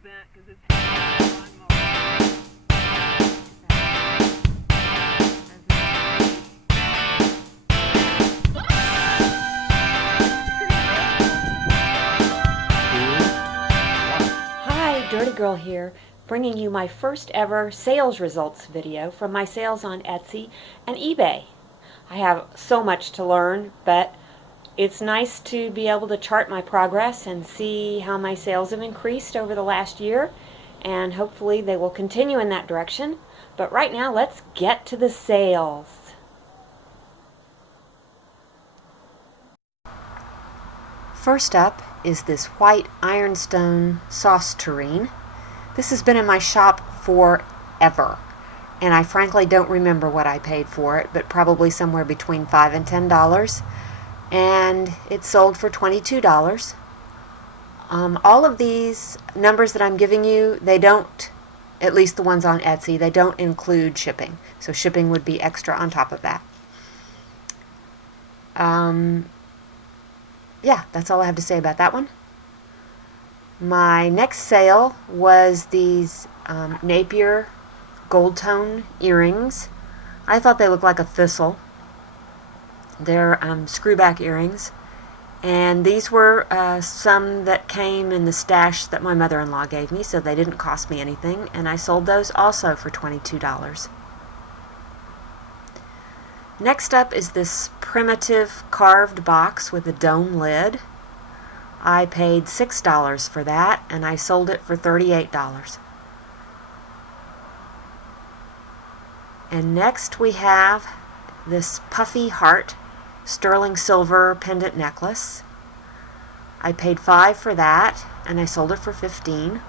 bent because it's lawnmower. Hi, Dirty Girl here, bringing you my first ever sales results video from my sales on Etsy and eBay. I have so much to learn, but it's nice to be able to chart my progress and see how my sales have increased over the last year, and hopefully they will continue in that direction. But right now, let's get to the sales. First up is this white ironstone sauce terrine. This has been in my shop forever, and I frankly don't remember what I paid for it, but probably somewhere between $5 and $10. And it sold for $22. All of these numbers that I'm giving you, they don't, at least the ones on Etsy, they don't include shipping. So shipping would be extra on top of that. Yeah, that's all I have to say about that one. My next sale was these Napier gold tone earrings. I thought they looked like a thistle. They're screwback earrings, and these were some that came in the stash that my mother-in-law gave me, so they didn't cost me anything, and I sold those also for $22. Next up is this primitive carved box with a dome lid. I paid $6 for that, and I sold it for $38. And next we have this puffy heart sterling silver pendant necklace. I paid $5 for that, and I sold it for $15.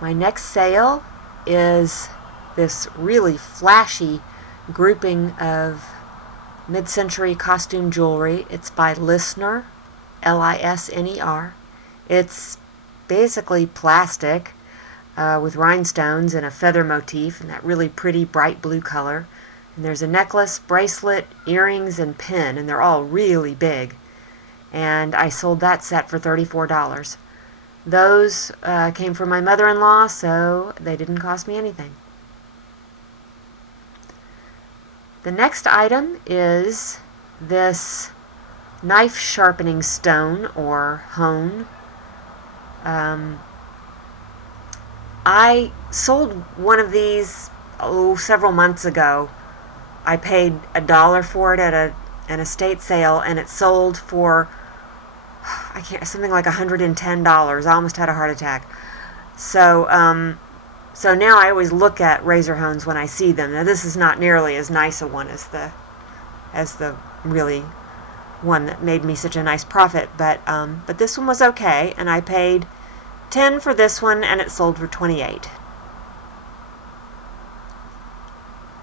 My next sale is this really flashy grouping of mid-century costume jewelry. It's by Listener, L-I-S-N-E-R. It's basically plastic with rhinestones and a feather motif and that really pretty bright blue color. And there's a necklace, bracelet, earrings, and pin, and they're all really big. And I sold that set for $34. Those came from my mother-in-law, so they didn't cost me anything. The next item is this knife sharpening stone or hone. I sold one of these several months ago. I paid $1 for it at an estate sale, and it sold for something like $110. I almost had a heart attack. So now I always look at razor hones when I see them. Now this is not nearly as nice a one as the really one that made me such a nice profit, but this one was okay, and I paid $10 for this one, and it sold for $28.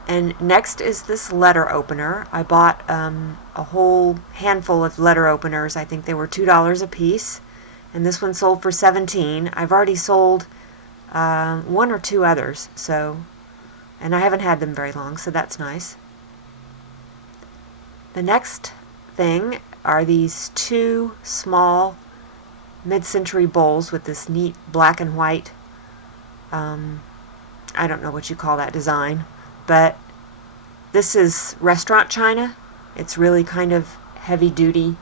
And next is this letter opener. I bought a whole handful of letter openers. I think they were $2 a piece, and this one sold for $17. I've already sold one or two others, and I haven't had them very long, so that's nice. The next thing are these two small mid-century bowls with this neat black and white, I don't know what you call that design, but this is restaurant china. It's really kind of heavy-duty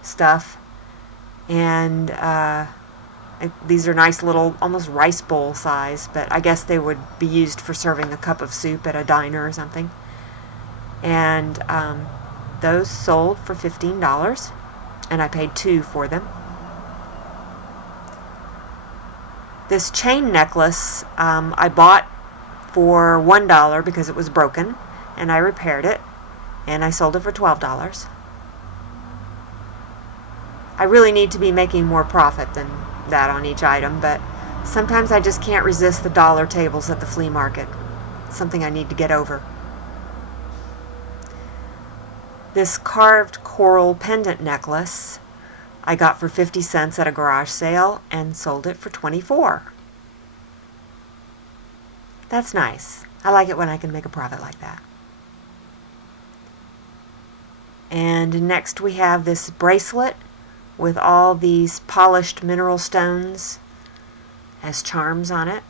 stuff, and these are nice little, almost rice bowl size, but I guess they would be used for serving a cup of soup at a diner or something. And those sold for $15, and I paid $2 for them. This chain necklace I bought for $1 because it was broken, and I repaired it, and I sold it for $12. I really need to be making more profit than that on each item, but sometimes I just can't resist the dollar tables at the flea market. It's something I need to get over. This carved coral pendant necklace I got for 50 cents at a garage sale and sold it for $24. That's nice. I like it when I can make a profit like that. And next we have this bracelet with all these polished mineral stones as charms on it.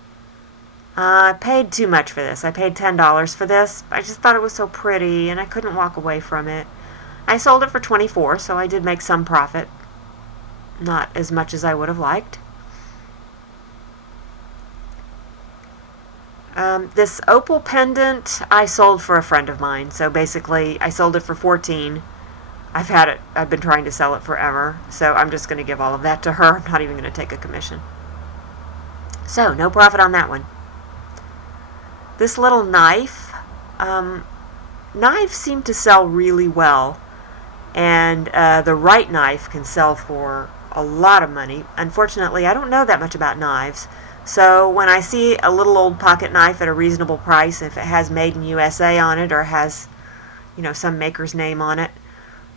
I paid too much for this. I paid $10 for this. I just thought it was so pretty and I couldn't walk away from it. I sold it for $24, so I did make some profit. Not as much as I would have liked. This opal pendant I sold for a friend of mine. So basically I sold it for $14. I've been trying to sell it forever. So I'm just going to give all of that to her. I'm not even going to take a commission. So no profit on that one. This little knife, knives seem to sell really well, and the right knife can sell for a lot of money. Unfortunately, I don't know that much about knives, so when I see a little old pocket knife at a reasonable price, if it has Made in USA on it or has, some maker's name on it,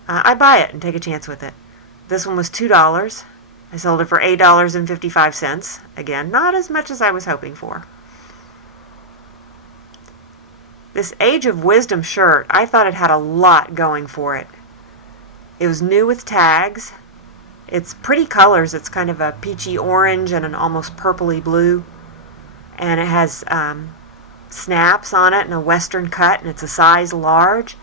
I buy it and take a chance with it. This one was $2. I sold it for $8.55. Again, not as much as I was hoping for. This Age of Wisdom shirt, I thought it had a lot going for it. It was new with tags. It's pretty colors. It's kind of a peachy orange and an almost purpley blue. And it has snaps on it and a western cut, and it's a size large.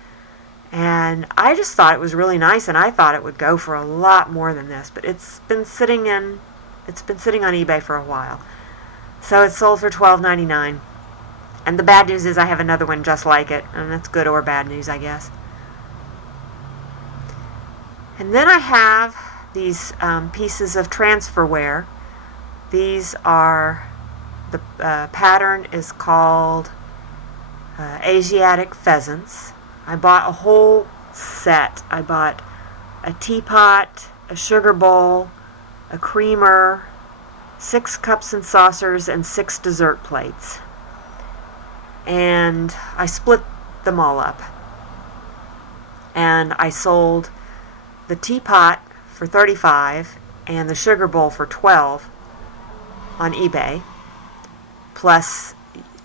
And I just thought it was really nice, and I thought it would go for a lot more than this. But it's been sitting on eBay for a while. So it's sold for $12.99. And the bad news is I have another one just like it, and that's good or bad news, I guess. And then I have these pieces of transferware. These are, the pattern is called Asiatic Pheasants. I bought a whole set. I bought a teapot, a sugar bowl, a creamer, 6 cups and saucers, and 6 dessert plates. And I split them all up. And I sold the teapot for $35 and the sugar bowl for $12 on eBay. Plus,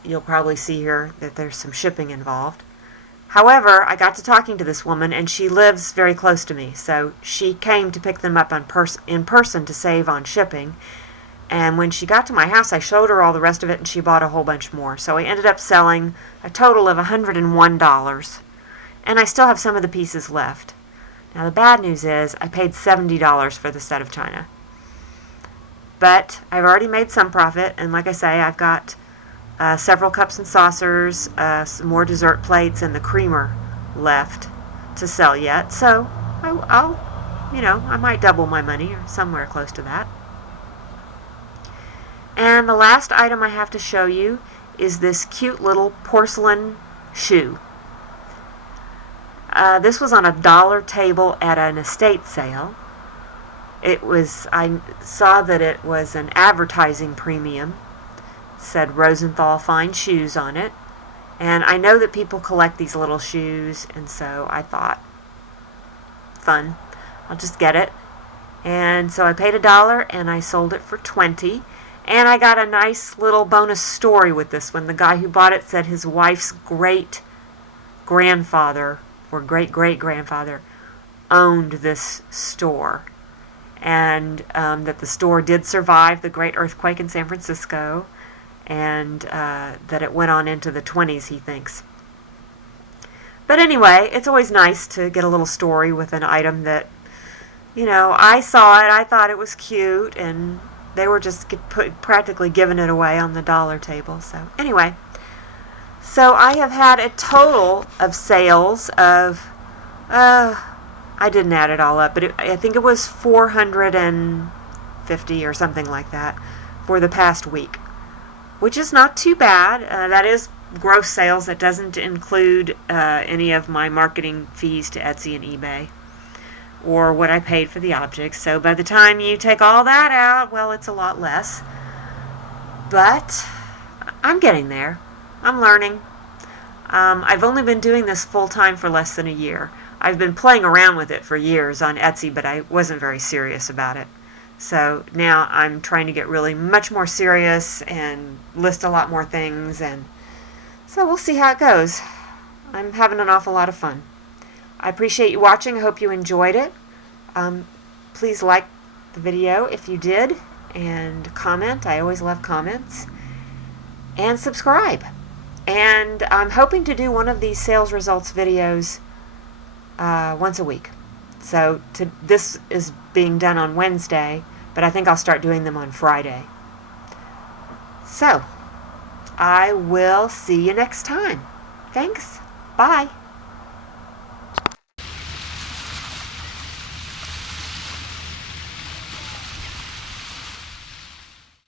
you'll probably see here that there's some shipping involved. However, I got to talking to this woman, and she lives very close to me, so she came to pick them up in person to save on shipping. And when she got to my house, I showed her all the rest of it, and she bought a whole bunch more. So I ended up selling a total of $101, and I still have some of the pieces left. Now, the bad news is I paid $70 for the set of china. But I've already made some profit, and like I say, I've got several cups and saucers, some more dessert plates, and the creamer left to sell yet. So I might double my money or somewhere close to that. And the last item I have to show you is this cute little porcelain shoe. This was on a dollar table at an estate sale. I saw that it was an advertising premium. It said Rosenthal Fine Shoes on it. And I know that people collect these little shoes, and so I thought, fun, I'll just get it. And so I paid $1 and I sold it for $20. And I got a nice little bonus story with this one. The guy who bought it said his wife's great-grandfather or great-great-grandfather owned this store. And that the store did survive the great earthquake in San Francisco, and that it went on into the 20s, he thinks. But anyway, it's always nice to get a little story with an item that, I saw it, I thought it was cute, and they were just practically giving it away on the dollar table. So anyway, so I have had a total of sales of, I didn't add it all up, but I think it was $450 or something like that for the past week, which is not too bad. That is gross sales. That doesn't include any of my marketing fees to Etsy and eBay, or what I paid for the objects. So by the time you take all that out, well, it's a lot less. But I'm getting there. I'm learning. I've only been doing this full-time for less than a year. I've been playing around with it for years on Etsy, but I wasn't very serious about it. So now I'm trying to get really much more serious and list a lot more things, and so we'll see how it goes. I'm having an awful lot of fun. I appreciate you watching. I hope you enjoyed it. Please like the video if you did, and comment. I always love comments. And subscribe. And I'm hoping to do one of these sales results videos once a week. So this is being done on Wednesday, but I think I'll start doing them on Friday. So, I will see you next time. Thanks. Bye.